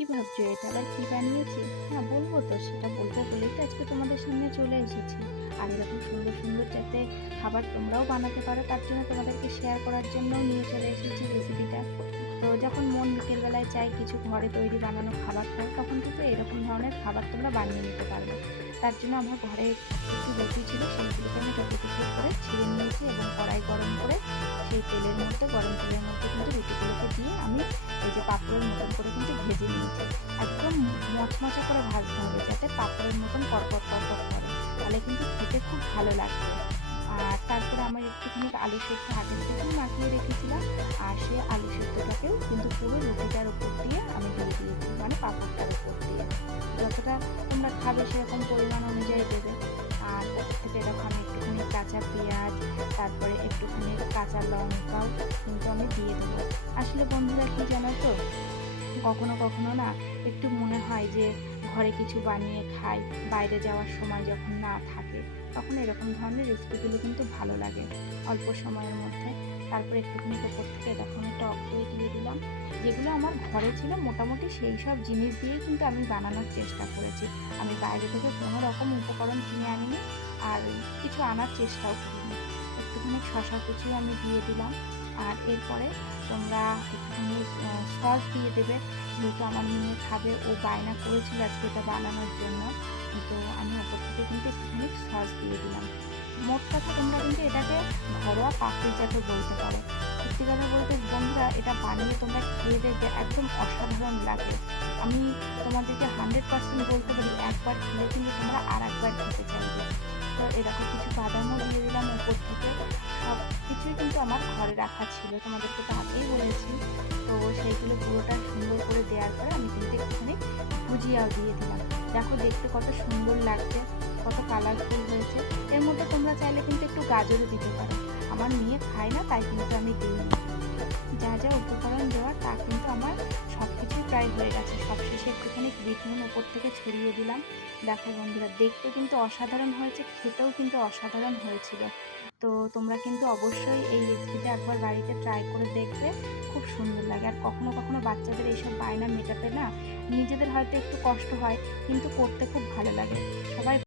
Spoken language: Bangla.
কি ভাবছো, এটা আবার কি বানিয়েছি? হ্যাঁ, বলবো তো, সেটা বলবো বলেই তো আজকে তোমাদের সামনে চলে এসেছি। আর এরকম সুন্দর সুন্দর যাতে খাবার তোমরাও বানাতে পারো, তার জন্য তোমাদেরকে শেয়ার করার জন্যও নিয়ে চলে এসেছি রেসিপিটা। তো যখন মন বিকেলবেলায় চাই কিছু ঘরে তৈরি বানানো খাবার খাও, তখন কিন্তু এরকম ধরনের খাবার তোমরা বানিয়ে নিতে পারবে। তার জন্য আমার ঘরে একটু রুটি ছিল, সেইগুলোকে আমি টুকরো টুকরো করে ছিঁড়ে নিয়েছি এবং কড়াই গরম করে সেই তেলের মধ্যে, গরম তেলের মধ্যে কিন্তু রুটিগুলোকে দিয়ে আমি এই যে পাঁপড়ের মতন করে কিন্তু ভেজে নিয়েছি। একদম মচমচা করে ভাজতে হবে, যাতে পাঁপড়ের মতন পরপর পরপর করে, তাহলে কিন্তু খেতে খুব ভালো লাগবে। আর তারপরে আমার একটুখানি আলু সেদ্ধ আগের থেকেই মাখিয়ে রেখেছিলাম, আর সেই আলু সেদ্ধটাকেও কিন্তু পুরো রুটিটার উপর দিয়ে আমি দিয়ে দিয়েছি, মানে পাঁপড়টার উপর দিয়ে। যতটা তোমরা খাবে সেরকম পরিমাণ অনুযায়ী দেবে। আর ওপর থেকে এরকম আমি একটুখানি কাঁচা পেঁয়াজ, তারপরে একটুখানি কাঁচা লঙ্কাও কিন্তু আমি দিয়ে দেবো। আসলে বন্ধুরা কি জানো তো, কখনো কখনো না একটু মনে হয় যে ঘরে কিছু বানিয়ে খাই, বাইরে যাওয়ার সময় যখন না থাকে, তখন এরকম ধরনের রেসিপিগুলো কিন্তু ভালো লাগে অল্প সময়ের মধ্যে। তারপরে একটুখানি ওপর থেকে এরকম আমি টক দই দিয়ে দিলাম। যেগুলো আমার ঘরে ছিল মোটামুটি সেই সব জিনিস দিয়েই কিন্তু আমি বানানোর চেষ্টা করেছি। আমি বাইরে থেকে কোনো রকম উপকরণ কিনে আনিনি, আর কিছু আনার চেষ্টাও করিনি। একটুখানি শশা কুচিও আমি দিয়ে দিলাম। আর এরপরে তোমরা একটুখানি সস দিয়ে দেবে, যেহেতু আমার মেয়ে খাবে, ও বায়না করেছিল আজকে এটা বানানোর জন্য। তো আমি ওপর থেকে কিন্তু একটুখানি সস দিয়ে দিলাম। মোট কথা তোমরা কিন্তু এটাকে ঘরোয়া পাপড়ি চাটও বলতে পারো। সত্যি কথা বলতে বন্ধুরা, এটা বানিয়ে তোমরা খেয়ে দেখবে, একদম অসাধারণ লাগে। আমি তোমাদেরকে 100% বলতে পারি, একবার খেলে কিন্তু তোমরা আর একবার খেতে চাইবে। তো এরকম কিছু বাদামও দিয়ে দিলাম ওপর থেকে। সব কিছুই কিন্তু আমার ঘরে রাখা ছিল, তোমাদেরকে তো আগেই বলেছি। তো সেইগুলো পুরোটা সুন্দর করে দেওয়ার পরে আমি কিন্তু একটুখানি ভুজিয়াও দিয়ে দিলাম। দেখো দেখতে কত সুন্দর লাগছে, কত কালারফুল হয়েছে। এর মধ্যে তোমরা চাইলে কিন্তু একটু গাজরও দিতে পারো। আমার মেয়ে খায় না, তাই কিন্তু আমি দিইনি। যা যা উপকরণ দেওয়ার তা কিন্তু আমার সব কিছুই প্রায় হয়ে গেছে। সবশেষে একটুখানি বিট নুন ওপর থেকে ছড়িয়ে দিলাম। দেখো বন্ধুরা, দেখতে কিন্তু অসাধারণ হয়েছে, খেতেও কিন্তু অসাধারণ হয়েছিল। তো তোমরা কিন্তু অবশ্যই এই রেসিপিটা একবার বাড়িতে ট্রাই করে দেখবে, খুব সুন্দর লাগে। আর কখনো কখনো বাচ্চাদের এইসব বায়না মেটাতে না নিজেদের হয়তো একটু কষ্ট হয়, কিন্তু করতে খুব ভালো লাগে। সবাই